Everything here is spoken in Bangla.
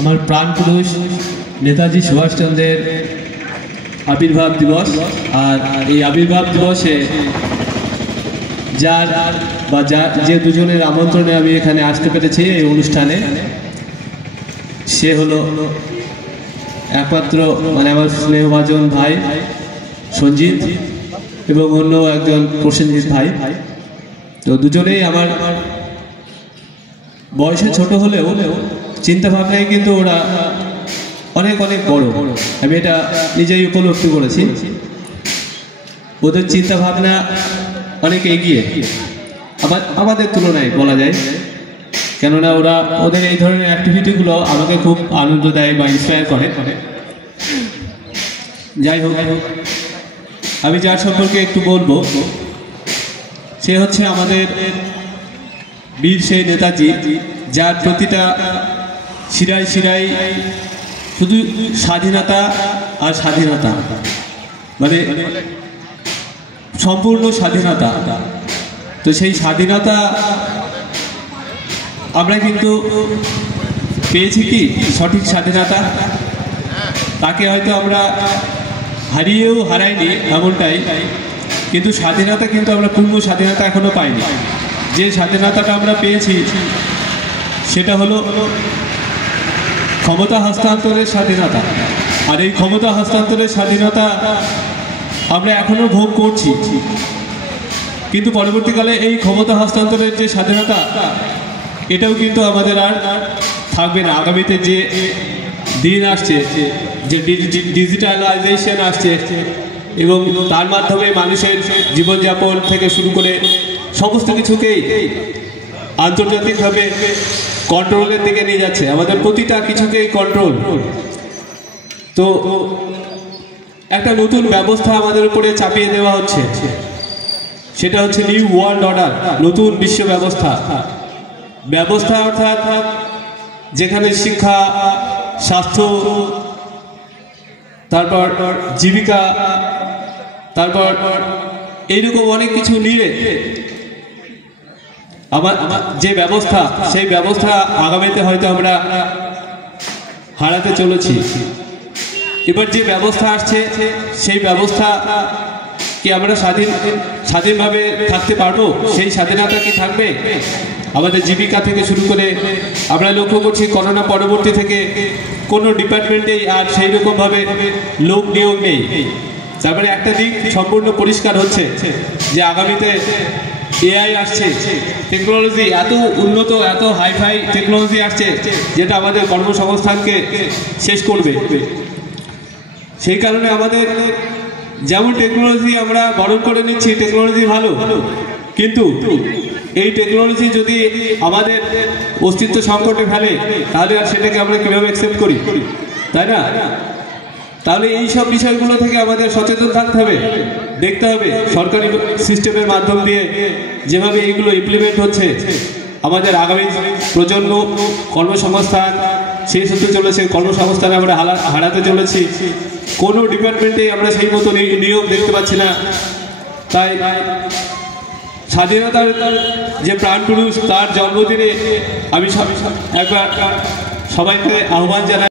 আমার প্রাণপুরুষ নেতাজি সুভাষচন্দ্রের আবির্ভাব দিবস। আর এই আবির্ভাব দিবসে যে দুজনের আমন্ত্রণে আমি এখানে আসতে পেরেছি এই অনুষ্ঠানে, সে হলো একমাত্র আমার স্নেহভাজন ভাই সঞ্জিত এবং অন্য একজন প্রসেনজিৎ ভাই। তো দুজনেই আমার বয়সে ছোট হলেও চিন্তা ভাবনায় কিন্তু ওরা অনেক অনেক বড়। আমি এটা নিজেই উপলব্ধি করেছি। ওদের চিন্তা ভাবনা অনেক এগিয়ে আমাদের তুলনায় বলা যায়, কেননা ওদের এই ধরনের অ্যাক্টিভিটিগুলো আমাকে খুব আনন্দ দেয় বা ইন্সপায়ার করে। যাই হোক, আমি যার সম্পর্কে একটু বলবো, সে হচ্ছে আমাদের বীর সেই নেতাজি, যার প্রতিটা শিরায় শিরায় শুধু স্বাধীনতা আর স্বাধীনতা, সম্পূর্ণ স্বাধীনতা। তো সেই স্বাধীনতা আমরা কিন্তু পেয়েছি কি সঠিক স্বাধীনতা? তাকে হয়তো আমরা হারিয়েও হারাইনি এমনটাই, কিন্তু স্বাধীনতা কিন্তু আমরা পূর্ণ স্বাধীনতা এখনো পাইনি। যে স্বাধীনতাটা আমরা পেয়েছি সেটা হলো ক্ষমতা হস্তান্তরের স্বাধীনতা। আর এই ক্ষমতা হস্তান্তরের স্বাধীনতা আমরা এখনো ভোগ করছি, কিন্তু পরবর্তীকালে এই ক্ষমতা হস্তান্তরের যে স্বাধীনতা, এটাও কিন্তু আমাদের আর থাকবে না। আগামীতে যে দিন আসছে, যে ডিজিটালাইজেশন আসছে এবং তার মাধ্যমে মানুষের জীবনযাপন থেকে শুরু করে সমস্ত কিছুকেই আন্তর্জাতিকভাবে কন্ট্রোলের দিকে নিয়ে যাচ্ছে, আমাদের প্রতিটা কিছুকেই কন্ট্রোল। তো একটা নতুন ব্যবস্থা আমাদের উপরে চাপিয়ে দেওয়া হচ্ছে, সেটা হচ্ছে নিউ ওয়ার্ল্ড অর্ডার, নতুন বিশ্ব ব্যবস্থা। অর্থাৎ যেখানে শিক্ষা, স্বাস্থ্য, তারপর জীবিকা, তারপর এইরকম অনেক কিছু নিয়ে যে ব্যবস্থা, সেই ব্যবস্থা আগামীতে হয়তো আমরা হারাতে চলেছি। এবার যে ব্যবস্থা আসছে, সেই ব্যবস্থা কি আমরা স্বাধীনভাবে থাকতে পারবো? সেই স্বাধীনতা কি থাকবে? আমাদের জীবিকা থেকে শুরু করে আমরা লক্ষ্য করছি করোনা পরবর্তী থেকে কোনো ডিপার্টমেন্টেই আর সেই রকমভাবে লোক নিয়োগ নেই। তারপরে একটা দিক সম্পূর্ণ পরিষ্কার হচ্ছে যে আগামীতে এআই আসছে, টেকনোলজি এত উন্নত, এত হাইফাই টেকনোলজি আসছে যেটা আমাদের কর্মসংস্থানকে শেষ করবে। সেই কারণে আমাদের যেমন টেকনোলজি আমরা বরণ করে নিচ্ছি, টেকনোলজি ভালো, কিন্তু এই টেকনোলজি যদি আমাদের অস্তিত্ব সংকটে ফেলে, তাহলে আর সেটাকে আমরা কিভাবে অ্যাকসেপ্ট করি, তাই না? তাহলে এই সব বিষয়গুলো থেকে আমাদের সচেতন থাকতে হবে, দেখতে হবে সরকারি সিস্টেমের মাধ্যম দিয়ে যেভাবে এইগুলো ইমপ্লিমেন্ট হচ্ছে, আমাদের আগামী প্রজন্ম কর্মসংস্থান শেষ হতে চলেছে, কর্মসংস্থানে আমরা হারাতে চলেছি। কোনো ডিপার্টমেন্টে আমরা সেই মতো নিয়োগ দেখতে পাচ্ছি না। তাই স্বাধীনতার যে প্রাণপুরুষ, তার জন্মদিনে আমি একবার সবাইকে আহ্বান জানাই।